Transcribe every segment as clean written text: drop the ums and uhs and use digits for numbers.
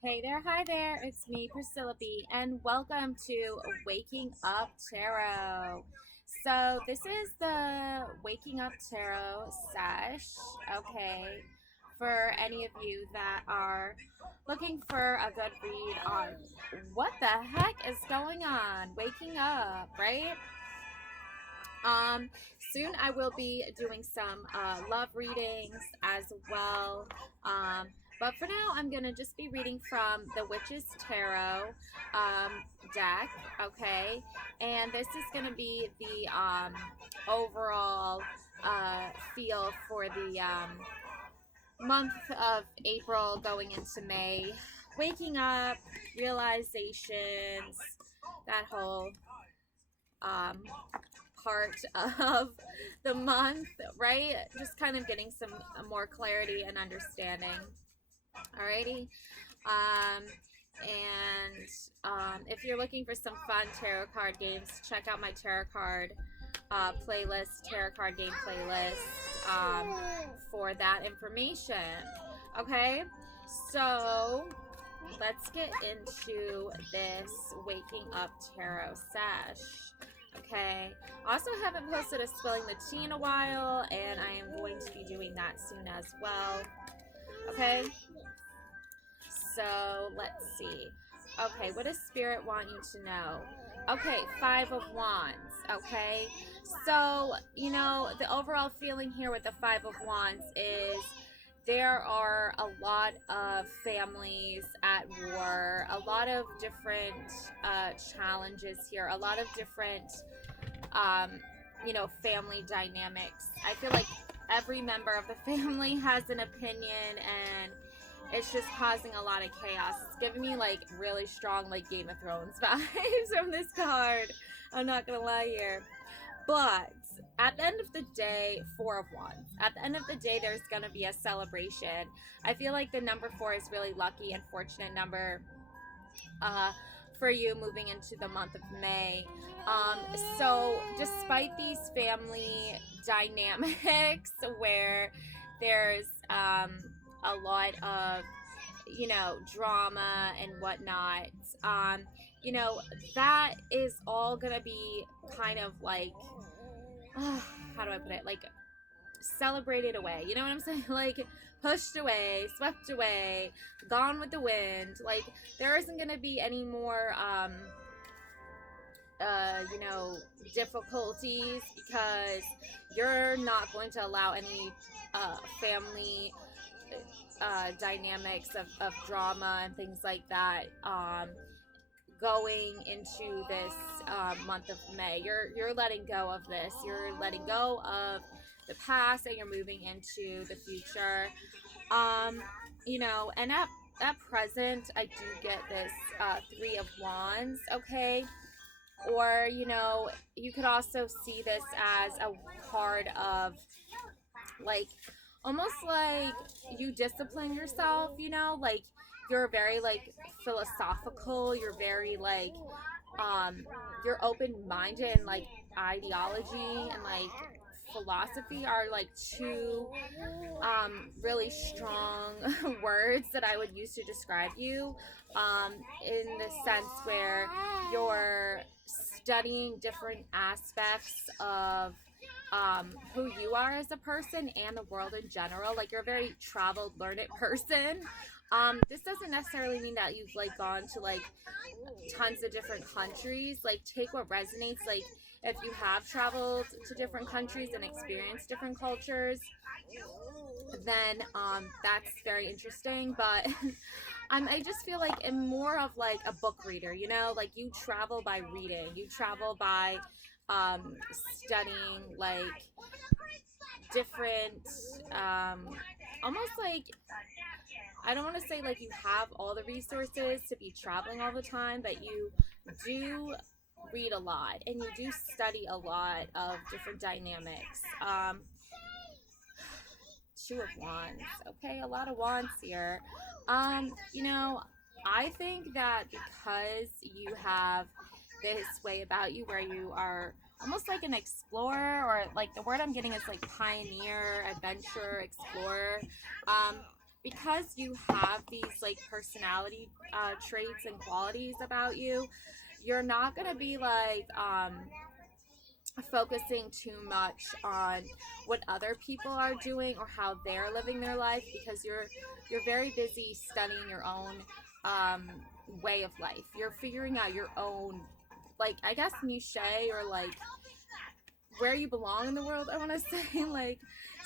Hey there, hi there, it's me, Priscilla B, and welcome to Waking Up Tarot. So, this is the Waking Up Tarot sesh, okay, for any of you that are looking for a good read on what the heck is going on, waking up, right? Um, Soon I will be doing some love readings as well. But for now, I'm gonna just be reading from the Witch's Tarot deck, okay? And this is gonna be the overall feel for the month of April going into May. Waking up, realizations, that whole um, part of the month, right? Just kind of getting some more clarity and understanding. Alrighty. Um, and if you're looking for some fun tarot card games, check out my tarot card tarot card game playlist for that information. Okay, so let's get into this waking up tarot sesh. Okay. Also haven't posted a spilling the tea in a while, and I am going to be doing that soon as well. Okay. So let's see. Okay, what does Spirit want you to know? Okay, Five of Wands. Okay. So, the overall feeling here with the Five of Wands is there are a lot of families at war, a lot of different challenges here, a lot of different, um, family dynamics. I feel like every member of the family has an opinion, and it's just causing a lot of chaos. It's giving me like really strong like Game of Thrones vibes from this card. I'm not gonna lie here. But at the end of the day, Four of Wands. At the end of the day, there's going to be a celebration. I feel like the number four is really lucky and fortunate number uh, for you moving into the month of May. So, despite these family dynamics where there's a lot of drama and whatnot, um, that is all gonna be kind of like how do I put it? Like celebrated away. You know what I'm saying? Like pushed away, swept away, gone with the wind. Like there isn't going to be any more difficulties because you're not going to allow any family dynamics of drama and things like that going into this month of May. You're letting go of this. You're letting go of the past, and you're moving into the future. And at present, I do get this Three of Wands. Okay. Or you could also see this as a card of like almost like you discipline yourself, like you're very like philosophical, you're very like you're open-minded, and like ideology and like philosophy are like two really strong words that I would use to describe you, in the sense where you're studying different aspects of who you are as a person and the world in general. Like you're a very traveled, learned person. This doesn't necessarily mean that you've like gone to like tons of different countries. Like take what resonates. Like if you have traveled to different countries and experienced different cultures, then that's very interesting. But I just feel like I'm more of like a book reader, like you travel by reading, you travel by studying like different almost like, I don't want to say like you have all the resources to be traveling all the time, but you do read a lot and you do study a lot of different dynamics. Two of Wands. Okay, a lot of wands here. I think that because you have this way about you where you are almost like an explorer, or like the word I'm getting is like pioneer, adventurer, explorer. Um, because you have these like personality traits and qualities about you, you're not gonna be like focusing too much on what other people are doing or how they're living their life, because you're very busy studying your own um, way of life. You're figuring out your own, like, I guess niche, or like where you belong in the world, I want to say, like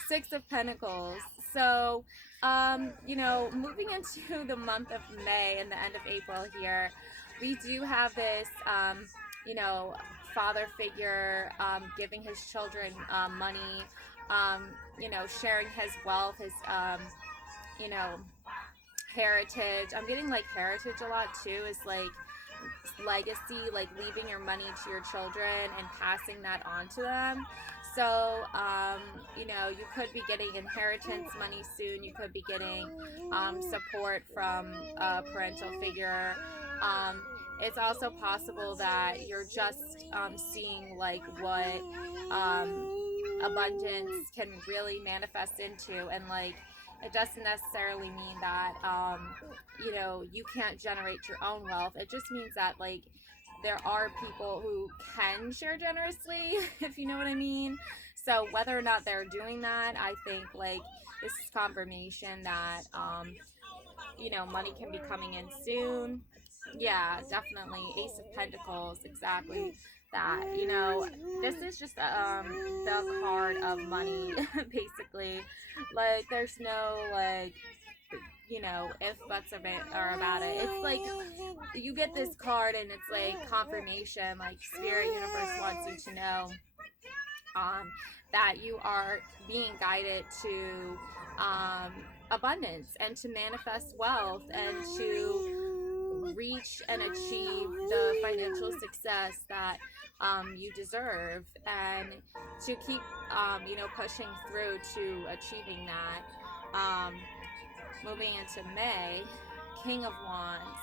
Six of Pentacles. So moving into the month of May and the end of April here, we do have this you know father figure giving his children money, sharing his wealth, his you know heritage. I'm getting like heritage a lot too, is like legacy, like leaving your money to your children and passing that on to them. So you could be getting inheritance money soon. You could be getting support from a parental figure. It's also possible that you're just seeing like what abundance can really manifest into, and like it doesn't necessarily mean that you can't generate your own wealth. It just means that like there are people who can share generously, if you know what I mean. So whether or not they're doing that, I think like this is confirmation that money can be coming in soon. Yeah, definitely. Ace of Pentacles, exactly that. This is just the card of money, basically. Like, there's no like if buts of it or about it. It's like you get this card and it's like confirmation, like spirit universe wants you to know that you are being guided to abundance and to manifest wealth and to reach and achieve the financial success that you deserve, and to keep pushing through to achieving that. Moving into May, King of Wands.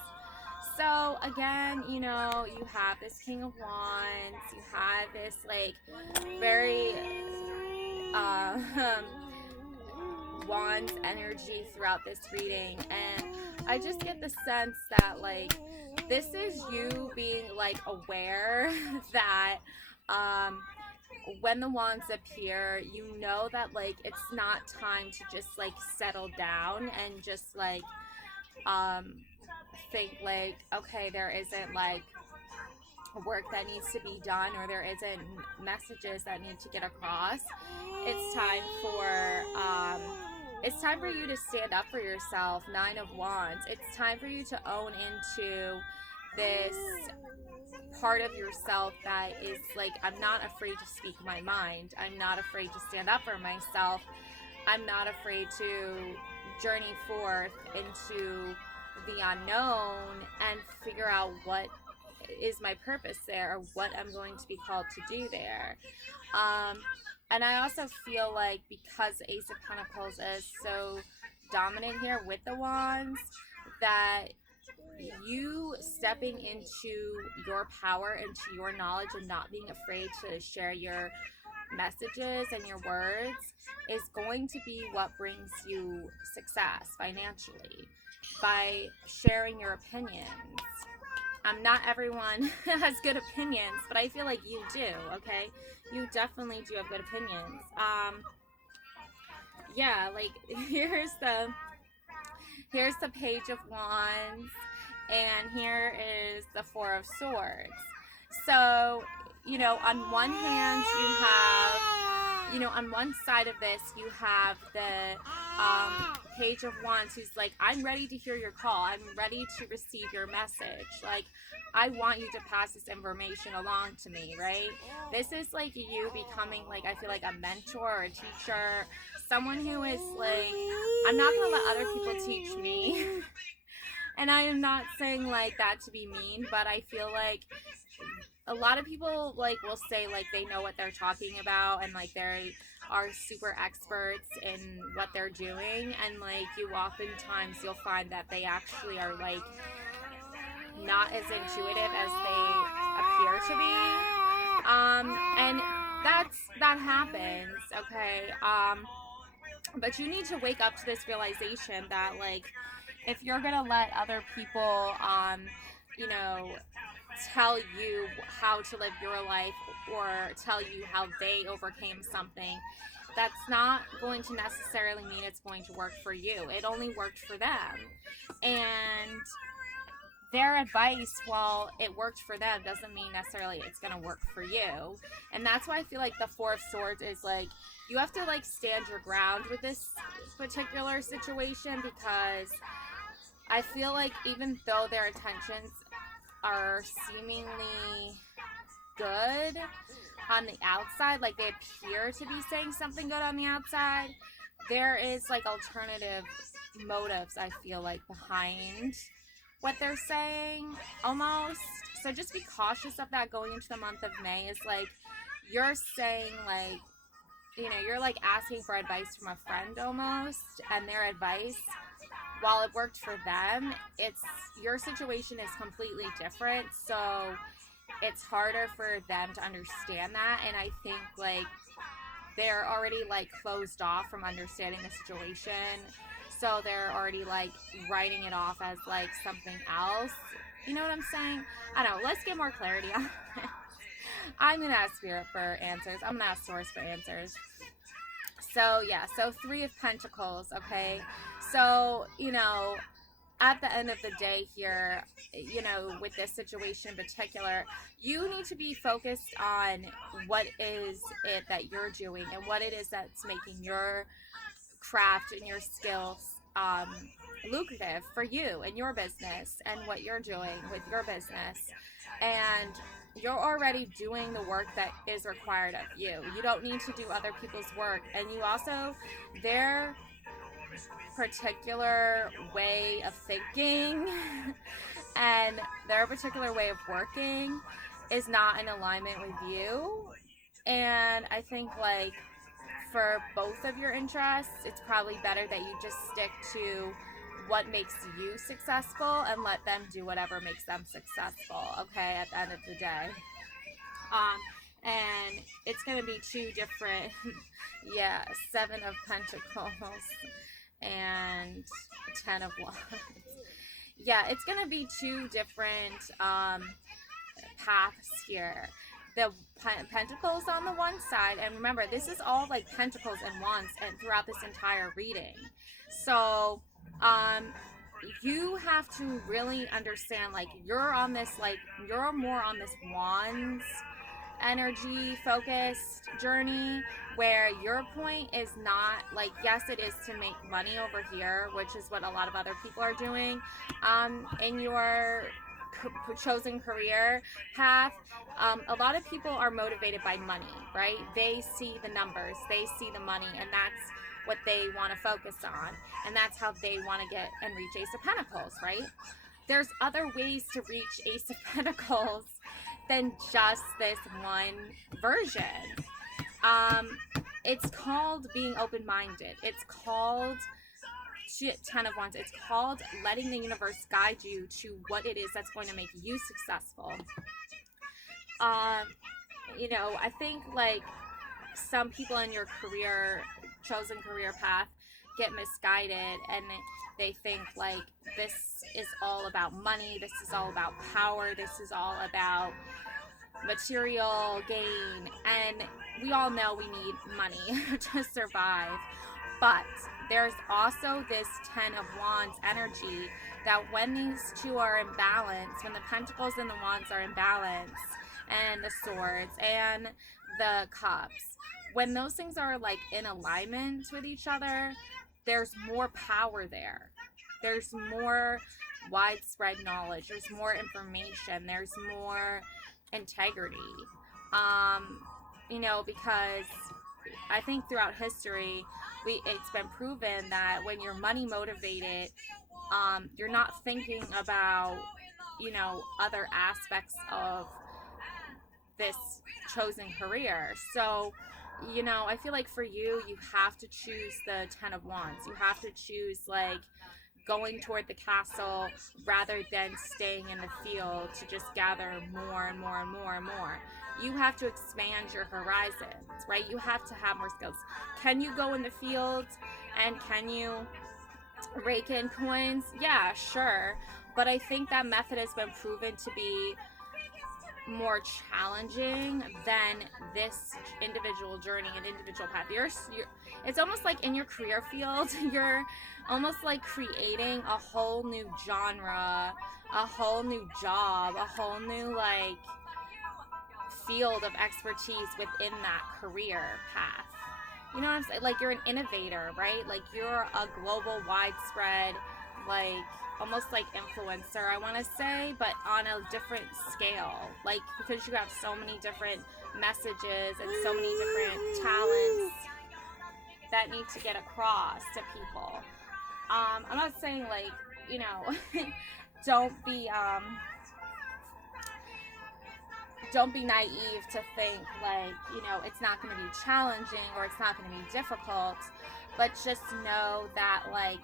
So again, you have this King of Wands, you have this like very Wands energy throughout this reading, and I just get the sense that like this is you being like aware that when the wands appear, you know that like it's not time to just like settle down and just like think like, okay, there isn't like work that needs to be done, or there isn't messages that need to get across. It's time for you to stand up for yourself. Nine of Wands. It's time for you to own into this part of yourself that is like, I'm not afraid to speak my mind. I'm not afraid to stand up for myself. I'm not afraid to journey forth into the unknown and figure out what is my purpose there, or what I'm going to be called to do there. And I also feel like because Ace of Pentacles is so dominant here with the Wands, that you stepping into your power, into your knowledge, and not being afraid to share your messages and your words is going to be what brings you success financially, by sharing your opinions. Not everyone has good opinions, but I feel like you do, okay? You definitely do have good opinions. Yeah, like here's the Page of Wands, and here is the Four of Swords. So, on one hand on one side of this, you have the Page of Wands, who's like, I'm ready to hear your call. I'm ready to receive your message. Like, I want you to pass this information along to me, right? This is like you becoming like, I feel like a mentor or a teacher, someone who is like, I'm not going to let other people teach me. And I am not saying like that to be mean, but I feel like a lot of people like will say like they know what they're talking about, and like they are super experts in what they're doing, and like you'll find that they actually are like not as intuitive as they appear to be. And that happens, okay? But you need to wake up to this realization that, like, if you're gonna let other people, you know, tell you how to live your life or tell you how they overcame something, that's not going to necessarily mean it's going to work for you. It only worked for them. And their advice, while it worked for them, doesn't mean necessarily it's going to work for you. And that's why I feel like the Four of Swords is like, you have to like stand your ground with this particular situation, because I feel like even though their intentions are seemingly good on the outside, like they appear to be saying something good on the outside, there is like alternative motives, I feel like, behind what they're saying almost. So just be cautious of that going into the month of May. Is like, you're saying, like, you're like asking for advice from a friend almost, and their advice, while it worked for them, it's your situation is completely different. So it's harder for them to understand that. And I think like they're already like closed off from understanding the situation. So they're already like writing it off as like something else. You know what I'm saying? I don't know. Let's get more clarity on this. I'm going to ask Spirit for answers. I'm going to ask Source for answers. So, yeah. So, Three of Pentacles, okay? So, at the end of the day here, with this situation in particular, you need to be focused on what is it that you're doing and what it is that's making your craft and your skills lucrative for you and your business and what you're doing with your business. And you're already doing the work that is required of you. You don't need to do other people's work. And you also, their particular way of thinking and their particular way of working is not in alignment with you. And I think like for both of your interests, it's probably better that you just stick to what makes you successful and let them do whatever makes them successful, okay, at the end of the day. And it's going to be two different, yeah, Seven of Pentacles and Ten of Wands. Yeah, it's going to be two different paths here. The pentacles on the one side, and remember, this is all like pentacles and wands and throughout this entire reading. So you have to really understand, like, you're on this, like, you're more on this wands energy focused journey, where your point is not like, yes, it is to make money over here, which is what a lot of other people are doing in your chosen career path. A lot of people are motivated by money, right? They see the numbers, they see the money, and that's what they want to focus on, and that's how they want to get and reach Ace of Pentacles, right? There's other ways to reach Ace of Pentacles than just this one version. It's called being open-minded. It's called Ten of Wands. It's called letting the universe guide you to what it is that's going to make you successful. I think like some people in your chosen career path get misguided, and they think like this is all about money, this is all about power, this is all about material gain, and we all know we need money to survive. But there's also this Ten of Wands energy that when these two are in balance, when the Pentacles and the Wands are in balance, and the Swords and the Cups, when those things are like in alignment with each other, there's more power there. There's more widespread knowledge. There's more information. There's more integrity. Because I think throughout history, it's been proven that when you're money motivated, you're not thinking about, other aspects of this chosen career. So, I feel like for you, you have to choose the Ten of Wands. You have to choose like going toward the castle rather than staying in the field to just gather more and more and more and more. You have to expand your horizons, right? You have to have more skills. Can you go in the field And can you rake in coins? Yeah, sure. But I think that method has been proven to be more challenging than this individual journey and individual path. It's almost like in your career field, you're almost like creating a whole new genre, a whole new job, a whole new like field of expertise within that career path. You know what I'm saying? Like you're an innovator, right? Like you're a global, widespread, like almost like influencer, I want to say, but on a different scale. Like because you have so many different messages and so many different talents that need to get across to people. I'm not saying like, you know, don't be don't be naive to think like, you know, it's not going to be challenging or it's not going to be difficult, but just know that like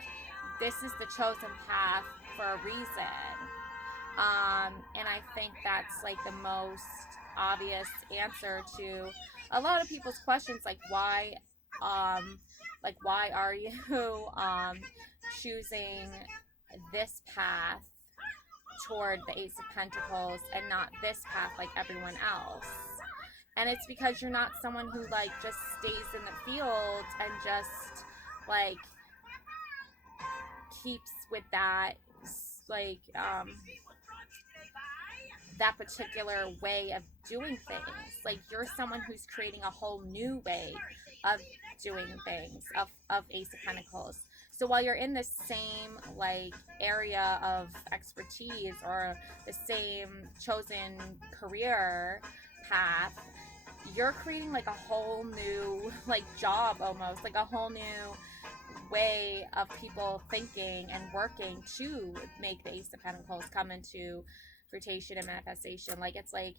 this is the chosen path for a reason. And I think that's like the most obvious answer to a lot of people's questions, like why are you choosing this path toward the Ace of Pentacles and not this path like everyone else. And it's because you're not someone who like just stays in the field and just like keeps with that like that particular way of doing things. Like you're someone who's creating a whole new way of doing things of Ace of Pentacles. So while you're in the same like area of expertise or the same chosen career path, you're creating like a whole new like job, almost like a whole new way of people thinking and working to make the Ace of Pentacles come into fruition and manifestation. Like it's like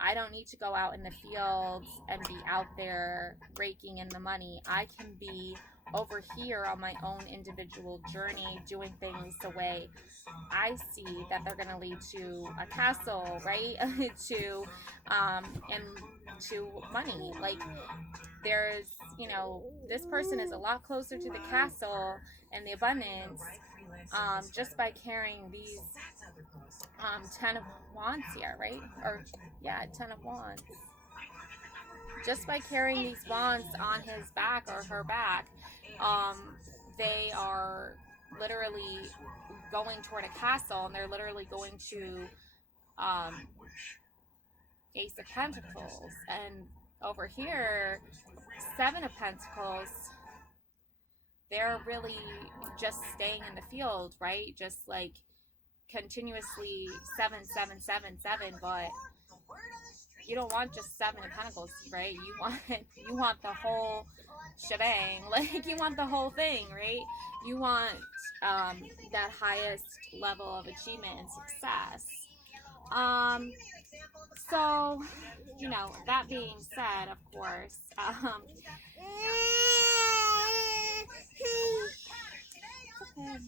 I don't need to go out in the fields and be out there raking in the money. I can be over here on my own individual journey doing things the way I see that they're going to lead to a castle, right? to and to money. Like there's, you know, this person is a lot closer to the castle and the abundance just by carrying these 10 of wands here, right? Or yeah, 10 of wands. Just by carrying these wands on his back or her back, they are literally going toward a castle, and they're literally going to Ace of Pentacles. And over here, 7 of Pentacles, they're really just staying in the field, right? Just like continuously 7, 7, 7, 7, but you don't want just 7 of Pentacles, right? You want the whole shebang, like you want the whole thing, right? You want that highest level of achievement and success. So, you know, that being said, of course, okay.